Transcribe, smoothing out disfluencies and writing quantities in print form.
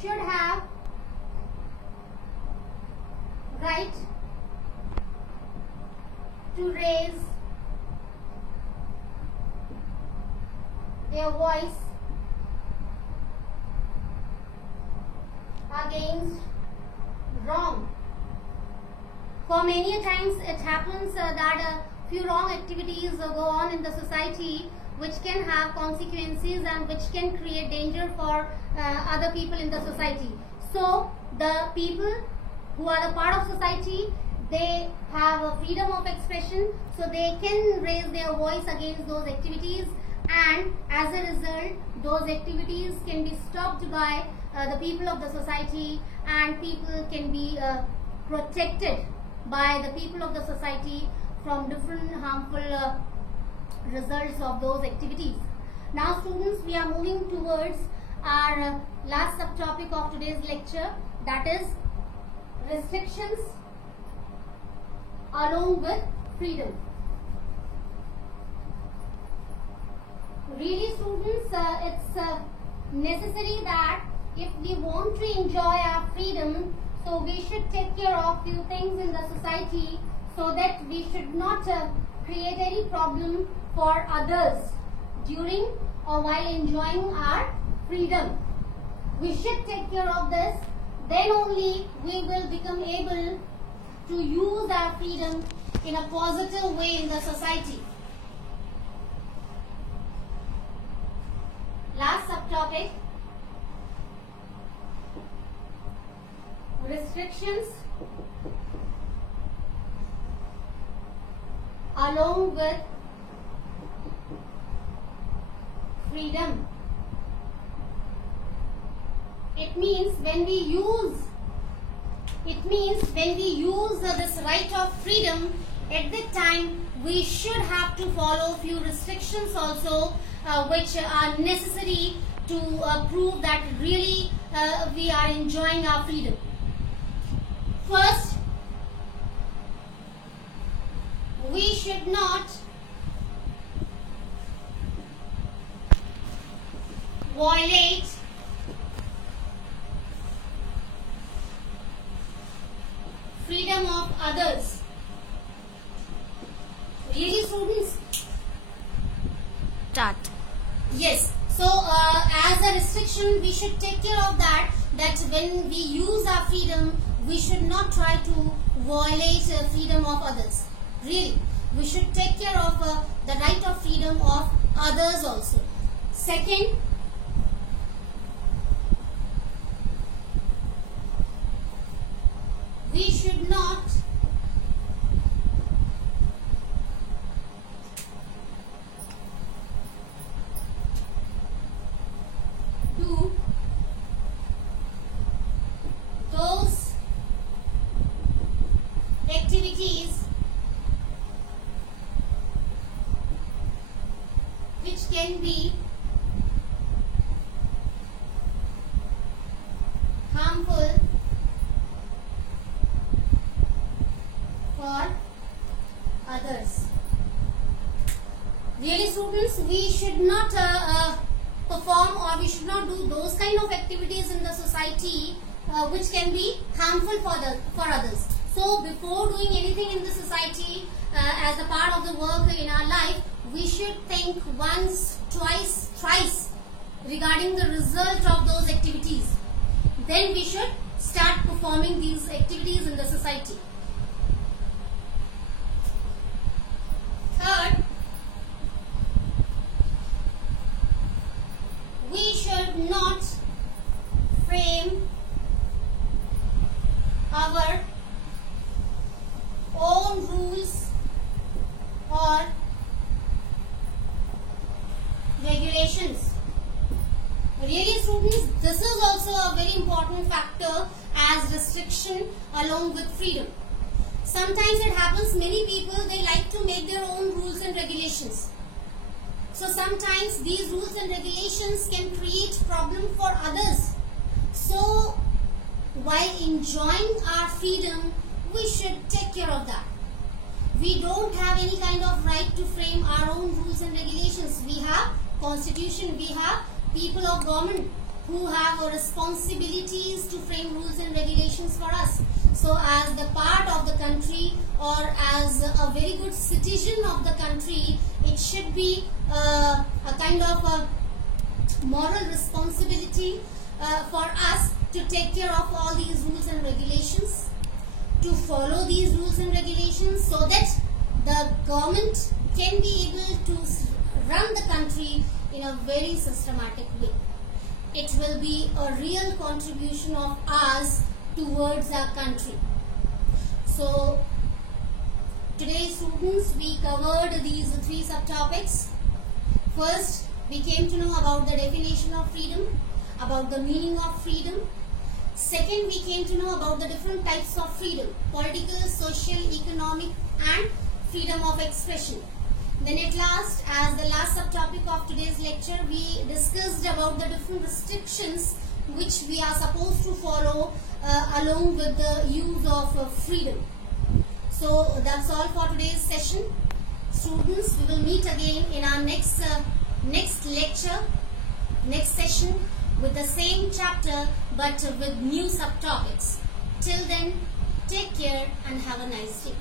should have right to raise their voice against wrong. For many times it happens that a few wrong activities go on in the society which can have consequences and which can create danger for other people in the society. So the people who are a part of society, they have a freedom of expression, so they can raise their voice against those activities, and as a result those activities can be stopped by the people of the society, and people can be protected by the people of the society from different harmful results of those activities. Now students, we are moving towards our last subtopic of today's lecture, that is restrictions along with freedom. Really students, it's necessary that if we want to enjoy our freedom, so we should take care of few things in the society so that we should not create any problem for others during or while enjoying our freedom. We should take care of this, then only we will become able to use our freedom in a positive way in the society. Last subtopic, restrictions along with freedom. It means when we use this right of freedom, at that time we should have to follow few restrictions also, which are necessary to prove that really we are enjoying our freedom. First, we should not violate freedom of others. Really students? Start. Yes. So as a restriction we should take care of that when we use our freedom we should not try to violate freedom of others. Really, we should take care of the right of freedom of others also. Second, we should not do those activities which can be harmful for others. Really students, we should not perform or we should not do those kind of activities in the society which can be harmful for others. So before doing anything in the society as a part of the work in our life, we should think once, twice, thrice regarding the result of those activities. Then we should start performing these activities in the society. Third, we should not frame our own rules or regulations. Really students, this is also a very important factor as restriction along with freedom. Sometimes it happens, many people, they like to make their own rules and regulations. So sometimes these rules and regulations can create problem for others. So while enjoying our freedom, we should take care of that. We don't have any kind of right to frame our own rules and regulations. We have constitution, we have people of government. who have responsibilities to frame rules and regulations for us. So as the part of the country, or as a very good citizen of the country, it should be a kind of a moral responsibility for us to take care of all these rules and regulations, to follow these rules and regulations, so that the government can be able to run the country in a very systematic way. It will be a real contribution of ours towards our country. So today, students, we covered these 3 subtopics. First, we came to know about the definition of freedom, about the meaning of freedom. Second, we came to know about the different types of freedom: political, social, economic, and freedom of expression. Then at last, as the last subtopic of today's lecture, we discussed about the different restrictions which we are supposed to follow along with the use of freedom. So that's all for today's session. Students, we will meet again in our next lecture, next session, with the same chapter but with new subtopics. Till then, take care and have a nice day.